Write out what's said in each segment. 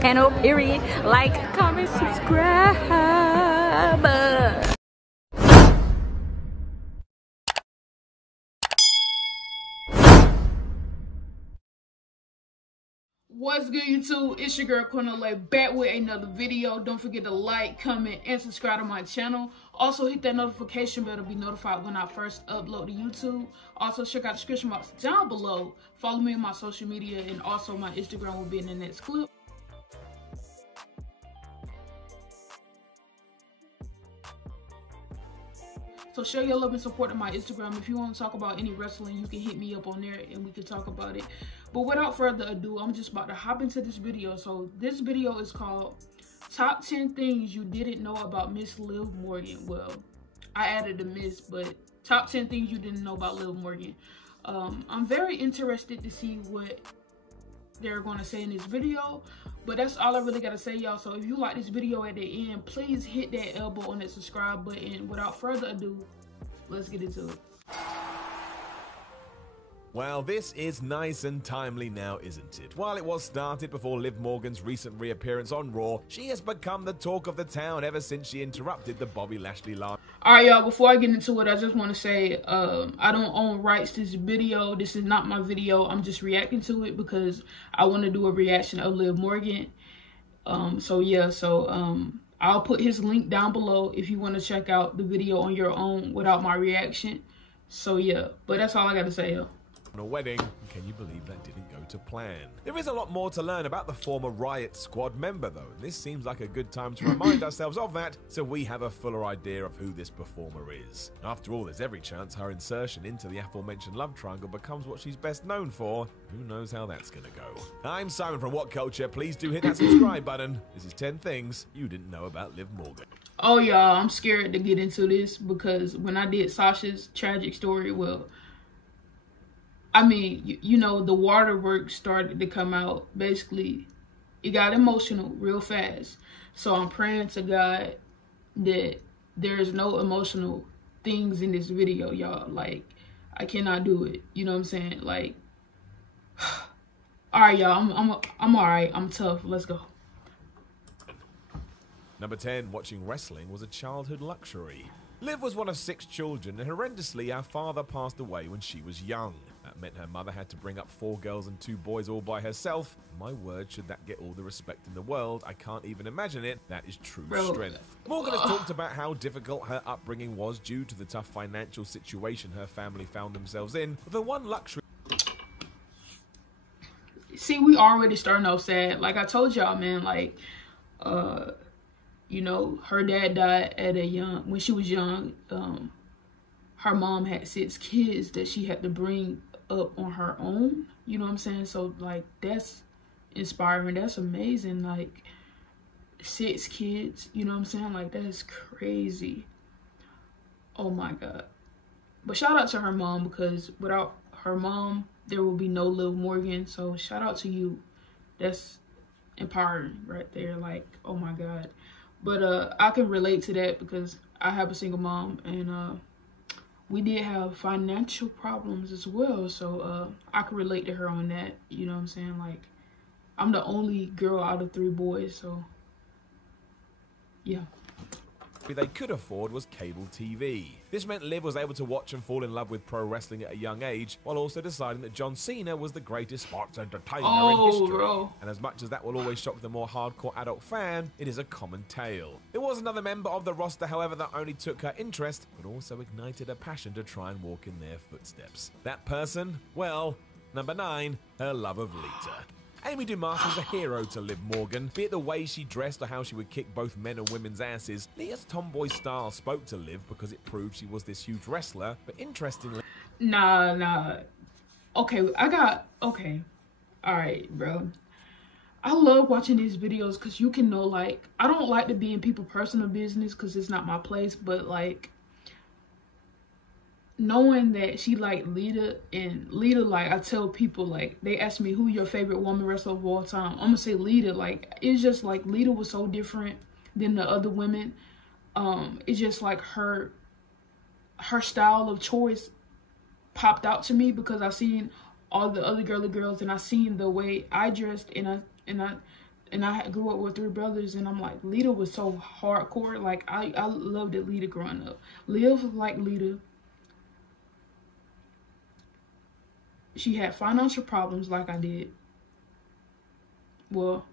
channel, period. Like, comment, subscribe. What's good, YouTube? It's your girl Cornelia back with another video. Don't forget to like, comment, and subscribe to my channel. Also hit that notification bell to be notified when I first upload to YouTube. Also check out the description box down below. Follow me on my social media, and also my Instagram will be in the next clip. So show your love and support on my Instagram. If you want to talk about any wrestling, you can hit me up on there and we can talk about it. But without further ado, I'm just about to hop into this video. So this video is called Top 10 Things You Didn't Know About Miss Liv Morgan. Well, I added the Miss, but Top 10 Things You Didn't Know About Liv Morgan. I'm very interested to see what they're going to say in this video. But that's all I really got to say, y'all. So if you like this video at the end, please hit that elbow on that subscribe button. Without further ado, let's get into it. Well, this is nice and timely now, isn't it? While it was started before Liv Morgan's recent reappearance on Raw, she has become the talk of the town ever since she interrupted the Bobby Lashley line. Alright, y'all, before I get into it, I just want to say, I don't own rights to this video. This is not my video. I'm just reacting to it because I want to do a reaction of Liv Morgan. I'll put his link down below if you want to check out the video on your own without my reaction. So yeah, but that's all I got to say, y'all. On a wedding, can you believe that didn't go to plan? There is a lot more to learn about the former Riot Squad member though, and this seems like a good time to remind ourselves of that so we have a fuller idea of who this performer is. After all, there's every chance her insertion into the aforementioned love triangle becomes what she's best known for. Who knows how that's gonna go? I'm Simon from What Culture. Please do hit that subscribe button. This is 10 things you didn't know about Liv Morgan. Oh y'all, I'm scared to get into this because when I did Sasha's tragic story, well, I mean, you know, the waterworks started to come out. Basically, it got emotional real fast. So I'm praying to God that there's no emotional things in this video, y'all. Like, I cannot do it. You know what I'm saying? Like, all right, y'all. I'm all right. I'm tough. Let's go. Number 10, watching wrestling was a childhood luxury. Liv was one of 6 children, and horrendously, her father passed away when she was young. That meant her mother had to bring up 4 girls and 2 boys all by herself. My word, should that get all the respect in the world? I can't even imagine it. That is true strength. Morgan has talked about how difficult her upbringing was due to the tough financial situation her family found themselves in. The one luxury... See, we already starting off sad. Like I told y'all, man, like, you know, her dad died at when she was young. Her mom had 6 kids that she had to bring up on her own. You know what I'm saying? So, like, that's inspiring. That's amazing. Like, 6 kids. You know what I'm saying? Like, that is crazy. Oh, my God. But shout out to her mom, because without her mom, there will be no Liv Morgan. So, shout out to you. That's empowering right there. Like, oh, my God. But I can relate to that because I have a single mom, and we did have financial problems as well. So I can relate to her on that. You know what I'm saying? Like, I'm the only girl out of 3 boys, so yeah. They could afford was cable TV. This meant Liv was able to watch and fall in love with pro wrestling at a young age, while also deciding that John Cena was the greatest sports entertainer in history. Bro. And as much as that will always shock the more hardcore adult fan, it is a common tale. There was another member of the roster, however, that only took her interest, but also ignited a passion to try and walk in their footsteps. That person? Well, number 9, her Love of Lita. Amy Dumas was a hero to Liv Morgan, be it the way she dressed or how she would kick both men and women's asses. Lita's tomboy style spoke to Liv because it proved she was this huge wrestler, but interestingly... Nah. Okay, okay. Alright, bro. I love watching these videos because you can know, like, I don't like to be in people's personal business because it's not my place, but, like, knowing that she like Lita, and Lita, like, I tell people, like, they ask me who your favorite woman wrestler of all time, I'm gonna say Lita. Like, it's just like Lita was so different than the other women. It's just like her style of choice popped out to me because I seen all the other girly girls, and I seen the way I dressed, and and I grew up with 3 brothers, and I'm like, Lita was so hardcore. Like, I loved it, Lita growing up. Liv, like Lita, she had financial problems like I did. Well,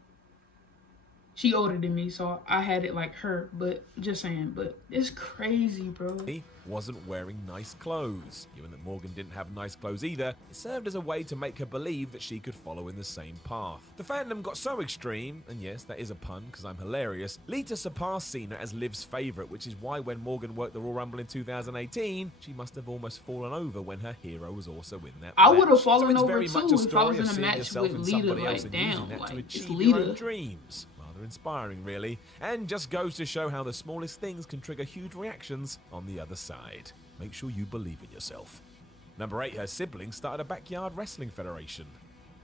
she older than me, so I had it like her, but just saying, but it's crazy, bro. He wasn't wearing nice clothes. Given that Morgan didn't have nice clothes either, it served as a way to make her believe that she could follow in the same path. The fandom got so extreme, and yes, that is a pun because I'm hilarious, Lita surpassed Cena as Liv's favourite, which is why when Morgan worked the Royal Rumble in 2018, she must have almost fallen over when her hero was also in that match. I would have fallen so over very too much a if I was story in of a seeing match yourself with in Lita. somebody else Like, and damn, using that like, to it's achieve your own Lita. dreams. Inspiring, really, and just goes to show how the smallest things can trigger huge reactions on the other side. Make sure you believe in yourself. Number 8, her siblings started a backyard wrestling federation.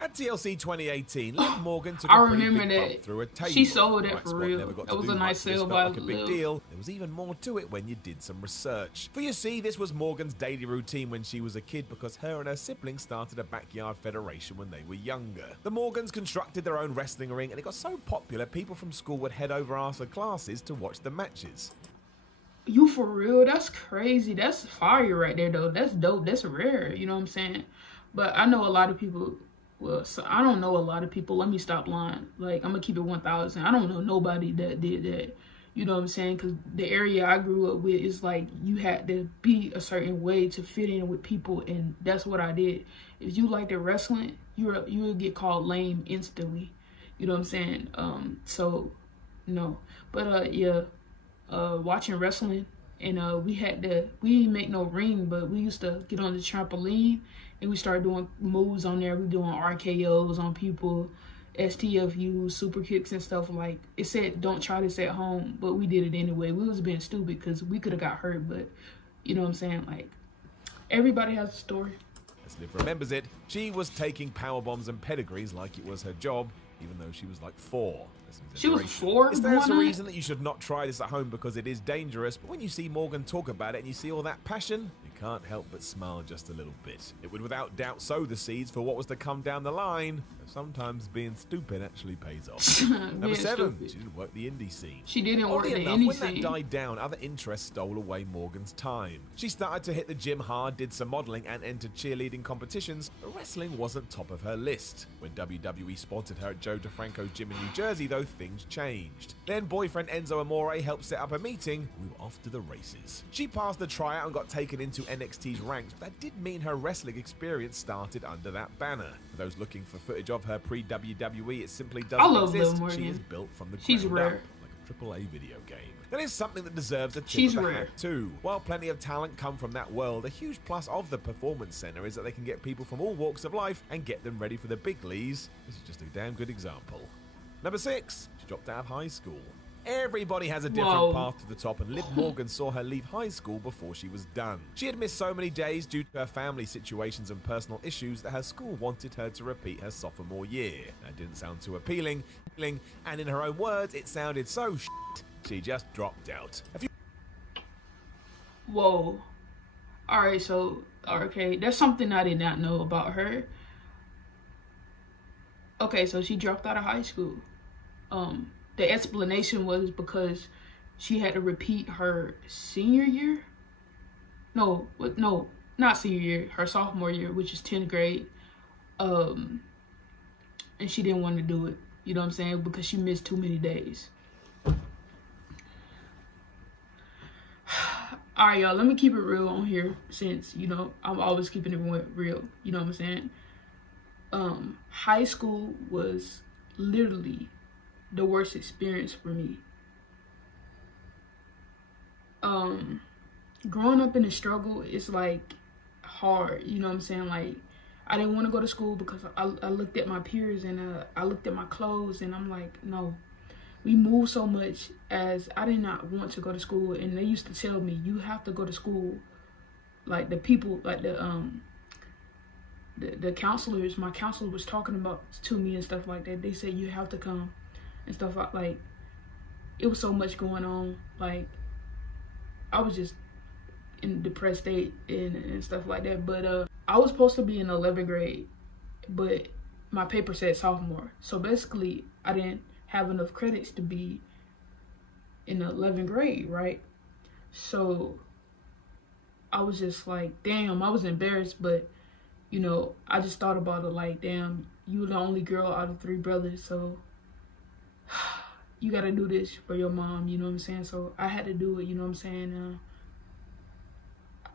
At TLC 2018, Liv Morgan took a pretty big bump through a table. She sold that Right, for real. That was a nice sale by like a big deal. There was even more to it when you did some research. For you see, this was Morgan's daily routine when she was a kid because her and her siblings started a backyard federation when they were younger. The Morgans constructed their own wrestling ring, and it got so popular people from school would head over after classes to watch the matches. You for real? That's crazy. That's fire right there, though. That's dope. That's rare. You know what I'm saying? But I know a lot of people. Well, so I don't know a lot of people. Let me stop lying. Like, I'm gonna keep it 1,000. I don't know nobody that did that. You know what I'm saying? Because the area I grew up with is like you had to be a certain way to fit in with people, and that's what I did. If you liked the wrestling, you would get called lame instantly. You know what I'm saying? So no, but yeah, watching wrestling, and we didn't make no ring, but we used to get on the trampoline and we started doing moves on there. We doing RKOs on people, STFUs, super kicks and stuff. Like, it said don't try this at home, but we did it anyway. We was being stupid because we could have got hurt, but you know what I'm saying? Like, everybody has a story. As Liv remembers it, she was taking power bombs and pedigrees like it was her job, even though she was like 4. She was 4? Is there a reason that you should not try this at home because it is dangerous? But when you see Morgan talk about it and you see all that passion, you can't help but smile just a little bit. It would without doubt sow the seeds for what was to come down the line. Sometimes being stupid actually pays off. Number 7, she didn't work the indie scene. She didn't work the indie scene. When that scene. died down, other interests stole away Morgan's time. She started to hit the gym hard, did some modeling, and entered cheerleading competitions, but wrestling wasn't top of her list. When WWE sponsored her at Joe DeFranco's gym in New Jersey, though, things changed. Then boyfriend Enzo Amore helped set up a meeting. We were off to the races. She passed the tryout and got taken into NXT's ranks, but that did mean her wrestling experience started under that banner. For those looking for footage of her pre-WWE, it simply doesn't exist. Liv Morgan. She is built from the She's ground rare. up, like a AAA video game. That is something that deserves a tip She's of the rare. hat too. While plenty of talent come from that world, a huge plus of the Performance Center is that they can get people from all walks of life and get them ready for the big leagues. This is just a damn good example. Number 6, she dropped out of high school. Everybody has a different path to the top, and Liv Morgan saw her leave high school before she was done. She had missed so many days due to her family situations and personal issues that her school wanted her to repeat her sophomore year. That didn't sound too appealing, and in her own words, it sounded so shit, she just dropped out. Whoa. Alright, so, okay, that's something I did not know about her. Okay, so she dropped out of high school. The explanation was because she had to repeat her senior year. No, not senior year, her sophomore year, which is 10th grade. And she didn't want to do it, you know what I'm saying, because she missed too many days. Alright, y'all, let me keep it real on here since, you know, I'm always keeping it real, you know what I'm saying? High school was literally the worst experience for me. Growing up in the struggle is like hard, you know what I'm saying? Like, I didn't want to go to school because I looked at my peers and I looked at my clothes and I'm like, no. We moved so much as I did not want to go to school, and they used to tell me, you have to go to school. Like the people, like the counselors, my counselor was talking about to me and stuff like that. They said you have to come and stuff like it was so much going on. Like I was just in a depressed state and stuff like that. But I was supposed to be in 11th grade, but my paper said sophomore. So basically I didn't have enough credits to be in the 11th grade, right? So I was just like, damn, I was embarrassed, but, you know, I just thought about it like, damn, you the only girl out of 3 brothers, so you gotta do this for your mom, you know what I'm saying? So I had to do it, you know what I'm saying?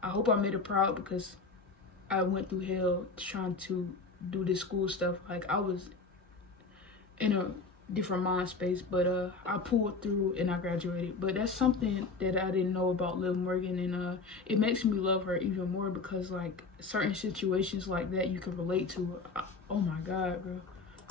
I hope I made her proud, because I went through hell trying to do this school stuff. Like, I was in a different mind space, but I pulled through and I graduated. But that's something that I didn't know about Liv Morgan, and it makes me love her even more, because like certain situations like that you can relate to. Oh my God, bro.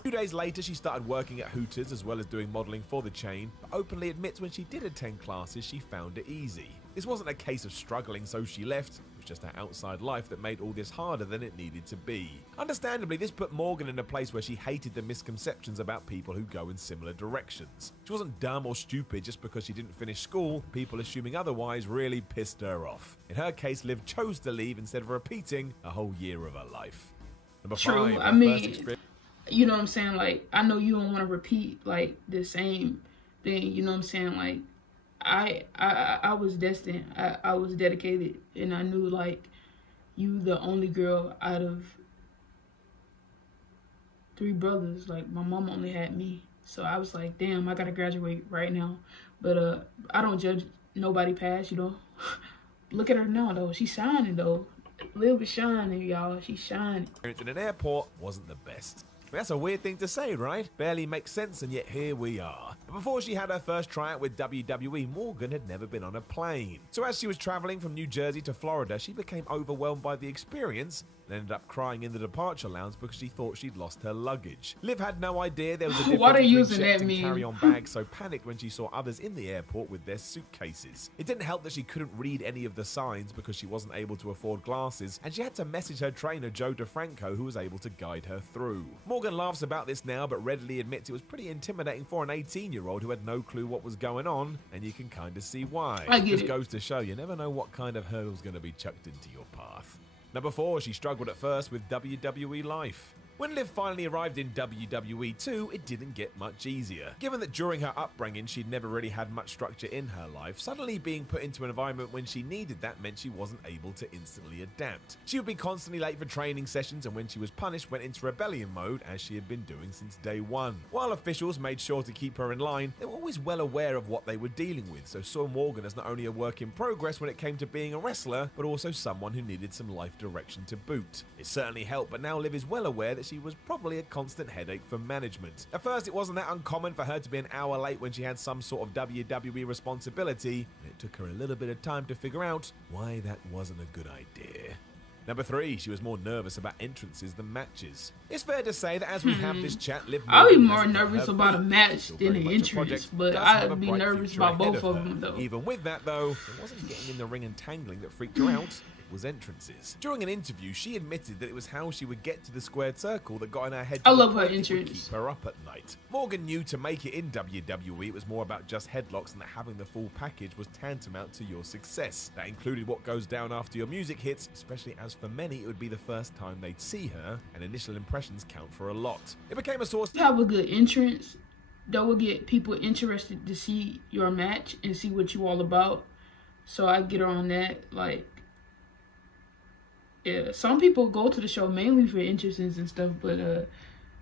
2 days later, she started working at Hooters as well as doing modeling for the chain, but openly admits when she did attend classes, she found it easy. This wasn't a case of struggling, so she left. It was just her outside life that made all this harder than it needed to be. Understandably, this put Morgan in a place where she hated the misconceptions about people who go in similar directions. She wasn't dumb or stupid just because she didn't finish school. People assuming otherwise really pissed her off. In her case, Liv chose to leave instead of repeating a whole year of her life. Number 5, I mean, you know what I'm saying? Like, I know you don't want to repeat like the same thing. You know what I'm saying? Like, I was destined. I was dedicated, and I knew like you the only girl out of 3 brothers. Like, my mom only had me, so I was like, damn, I gotta graduate right now. But I don't judge nobody past, you know. Look at her now though. She's shining though. Liv is shining, y'all. She's shining. In an airport wasn't the best. That's a weird thing to say, right? Barely makes sense, and yet here we are. But before she had her first tryout with WWE, Morgan had never been on a plane. So as she was traveling from New Jersey to Florida, she became overwhelmed by the experience and ended up crying in the departure lounge because she thought she'd lost her luggage. Liv had no idea there was a difference Why they between using checked that and meme? carry-on bags, so panicked when she saw others in the airport with their suitcases. It didn't help that she couldn't read any of the signs because she wasn't able to afford glasses, and she had to message her trainer Joe DeFranco, who was able to guide her through. Morgan laughs about this now, but readily admits it was pretty intimidating for an 18-year-old who had no clue what was going on, and you can kind of see why. I get Just it. goes to show you never know what kind of hurdle's going to be chucked into your path. Number 4, she struggled at first with WWE Life. When Liv finally arrived in WWE 2, it didn't get much easier. Given that during her upbringing she'd never really had much structure in her life, suddenly being put into an environment when she needed that meant she wasn't able to instantly adapt. She would be constantly late for training sessions, and when she was punished went into rebellion mode, as she had been doing since day one. While officials made sure to keep her in line, they were always well aware of what they were dealing with, so saw Morgan as not only a work in progress when it came to being a wrestler, but also someone who needed some life direction to boot. It certainly helped, but now Liv is well aware that she was probably a constant headache for management. At first, it wasn't that uncommon for her to be an hour late when she had some sort of WWE responsibility, and it took her a little bit of time to figure out why that wasn't a good idea. Number 3, she was more nervous about entrances than matches. It's fair to say that as we have this chat, Liv I'll be Morgan more hasn't got nervous her about a beat. match Still than very an much a entrance, project, but does have I'd a be bright nervous future about ahead both of them though. Even with that though, it wasn't getting in the ring and tangling that freaked her out. Was entrances. During an interview, she admitted that it was how she would get to the squared circle that got in her head. I love her It would entrance. keep her up at night. Morgan knew to make it in WWE, it was more about just headlocks, and that having the full package was tantamount to your success. That included what goes down after your music hits, especially as for many it would be the first time they'd see her, and initial impressions count for a lot. It became a source. You have a good entrance that will get people interested to see your match and see what you all about. So I get her on that. Like, yeah, some people go to the show mainly for entrances and stuff, but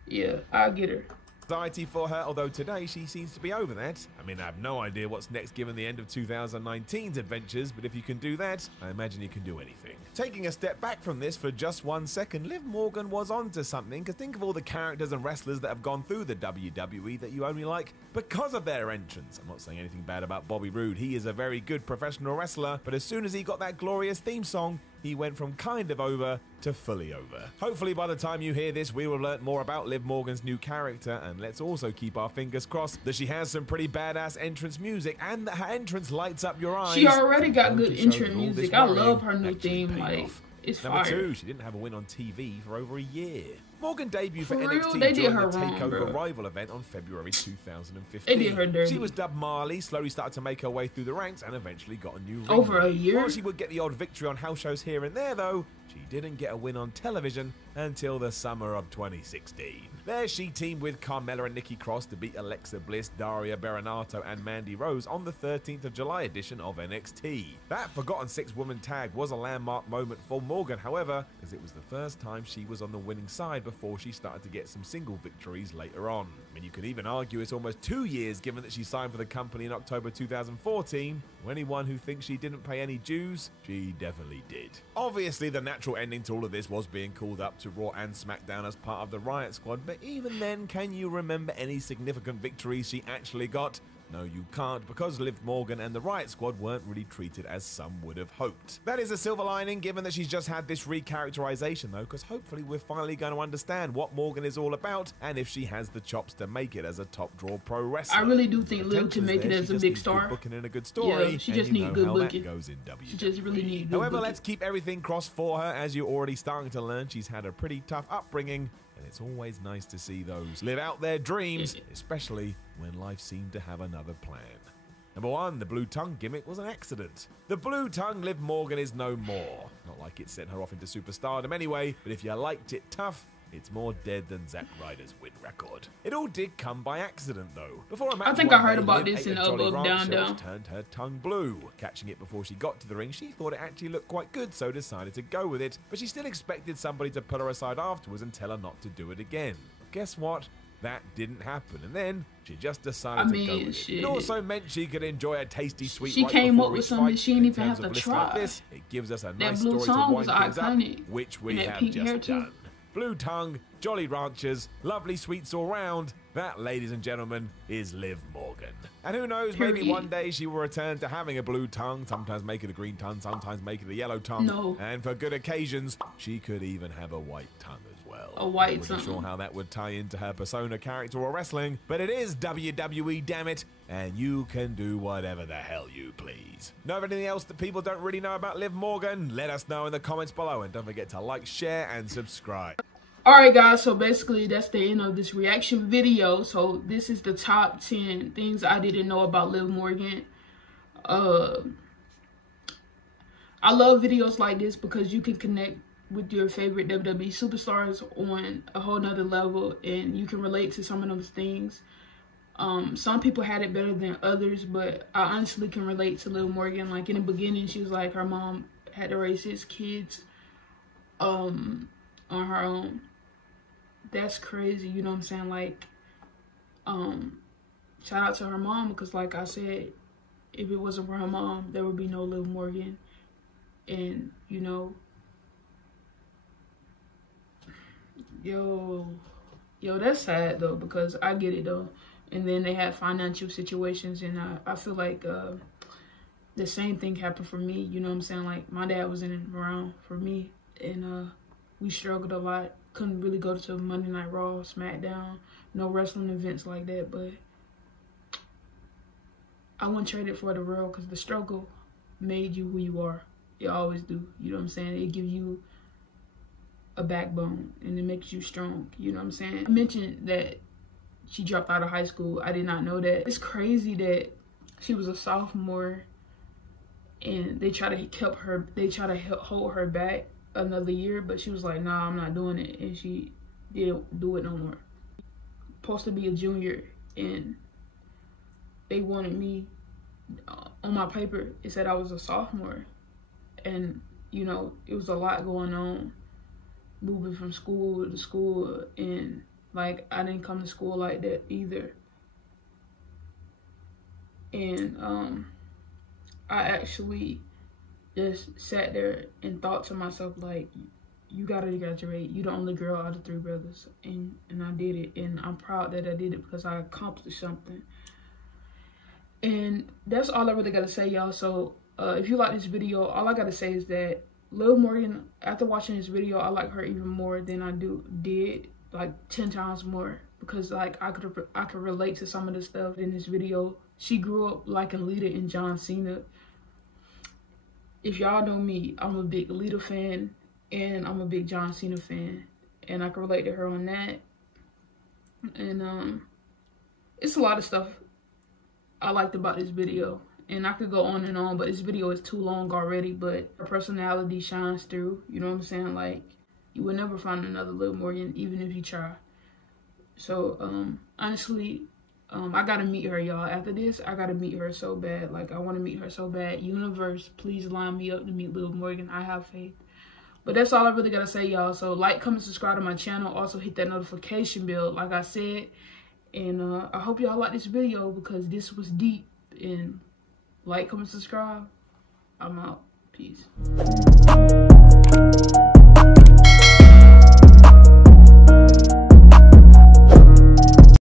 yeah, I get her. Anxiety for her, although today she seems to be over that. I mean, I have no idea what's next given the end of 2019's adventures, but if you can do that, I imagine you can do anything. Taking a step back from this for just 1 second, Liv Morgan was onto something, because think of all the characters and wrestlers that have gone through the WWE that you only like because of their entrance. I'm not saying anything bad about Bobby Roode. He is a very good professional wrestler, but as soon as he got that glorious theme song, he went from kind of over to fully over. Hopefully by the time you hear this, we will learn more about Liv Morgan's new character, and let's also keep our fingers crossed that she has some pretty badass entrance music and that her entrance lights up your eyes. She already got good To show entrance that all this music. I worrying love her new actually theme. paid Like, off. it's Number fire. 2, she didn't have a win on TV for over a year. Morgan debuted For for real? NXT They did during her the wrong, TakeOver bro. Rival event on February 2015. They did her dirty. She was dubbed Marley, slowly started to make her way through the ranks, and eventually got a new ring Over a name. year? While she would get the odd victory on house shows here and there, though, she didn't get a win on television until the summer of 2016. There she teamed with Carmella and Nikki Cross to beat Alexa Bliss, Daria Berenato and Mandy Rose on the 13th of July edition of NXT. That Forgotten Six-woman tag was a landmark moment for Morgan, however, because it was the first time she was on the winning side before she started to get some single victories later on. I mean, you could even argue it's almost 2 years given that she signed for the company in October 2014. For anyone who thinks she didn't pay any dues, she definitely did. Obviously, the natural ending to all of this was being called up to Raw and SmackDown as part of the Riot Squad, but even then, can you remember any significant victories she actually got? No, you can't, because Liv Morgan and the Riot Squad weren't really treated as some would have hoped. That is a silver lining, given that she's just had this recharacterization, though, because hopefully we're finally going to understand what Morgan is all about, and if she has the chops to make it as a top-draw pro wrestler. I really do think Liv can make it as a big star. Booking in a good story, yeah, she just needs good booking. Goes in WWE. She just really needs good However, booking. let's keep everything crossed for her. As you're already starting to learn, she's had a pretty tough upbringing, and it's always nice to see those live out their dreams, especially when life seemed to have another plan. Number 1, the blue tongue gimmick was an accident. The blue tongue Liv Morgan is no more. Not like it sent her off into superstardom anyway, but if you liked it tough, it's more dead than Zack Ryder's win record. It all did come by accident, though. Before a match, I think I heard about this in Jolly Up, Rancher, Down, Down. which turned her tongue blue. Catching it before she got to the ring, she thought it actually looked quite good, so decided to go with it. But she still expected somebody to pull her aside afterwards and tell her not to do it again. Guess what? That didn't happen, and then she just decided to go with it. It also meant she could enjoy a tasty sweet. She came up with something she didn't even have to try. Like this, it gives us a nice blue story to tongue wind was things up, iconic. which we And that have pink hair just too. done. Blue tongue, Jolly Ranchers, lovely sweets all round. That, ladies and gentlemen, is Liv Morgan. And who knows, maybe one day she will return to having a blue tongue, sometimes make it a green tongue, sometimes make it a yellow tongue. No. And for good occasions, she could even have a white tongue as well. A white I'm tongue. not sure how that would tie into her persona, character, or wrestling, but it is WWE, damn it, and you can do whatever the hell you please. Know of anything else that people don't really know about Liv Morgan? Let us know in the comments below, and don't forget to like, share, and subscribe. Alright guys, so basically that's the end of this reaction video. So this is the top 10 things I didn't know about Liv Morgan. I love videos like this because you can connect with your favorite WWE superstars on a whole nother level, and you can relate to some of those things. Some people had it better than others, but I honestly can relate to Liv Morgan. Like in the beginning, she was like, her mom had to raise 6 kids on her own. That's crazy, you know what I'm saying? Like, shout out to her mom, because like I said, if it wasn't for her mom, there would be no Liv Morgan. And, you know, yo, that's sad though, because I get it though. And then they had financial situations, and I feel like the same thing happened for me, you know what I'm saying? Like, my dad wasn't around for me, and we struggled a lot. Couldn't really go to Monday Night Raw, SmackDown, no wrestling events like that, but I wouldn't trade it for the world, because the struggle made you who you are. It always do, you know what I'm saying? It gives you a backbone, and it makes you strong, you know what I'm saying? I mentioned that she dropped out of high school. I did not know that. It's crazy that she was a sophomore, and they try to hold her back another year, but she was like, nah, I'm not doing it, and she didn't do it no more. Supposed to be a junior, and they wanted me, on my paper it said I was a sophomore, and you know, it was a lot going on, moving from school to school, and like, I didn't come to school like that either. And I actually just sat there and thought to myself, like, you gotta graduate. You're the only girl out of 3 brothers. And I did it. And I'm proud that I did it, because I accomplished something. And that's all I really gotta say, y'all. So if you like this video, all I gotta say is that Liv Morgan, after watching this video, I like her even more than I did, like 10 times more. Because like, I could relate to some of the stuff in this video. She grew up liking Lita and John Cena. If y'all know me, I'm a big Lita fan, and I'm a big John Cena fan. and I can relate to her on that. And it's a lot of stuff I liked about this video, and I could go on and on, but this video is too long already. But her personality shines through, you know what I'm saying? Like, you will never find another Liv Morgan, even if you try. So honestly, I gotta meet her, y'all. After this, I gotta meet her so bad. Like, I want to meet her so bad. Universe, please line me up to meet Liv Morgan. I have faith. But that's all I really gotta say, y'all. So like, comment, subscribe to my channel. Also hit that notification bell, like I said. And I hope y'all like this video, because this was deep. And like, comment, subscribe. I'm out. Peace.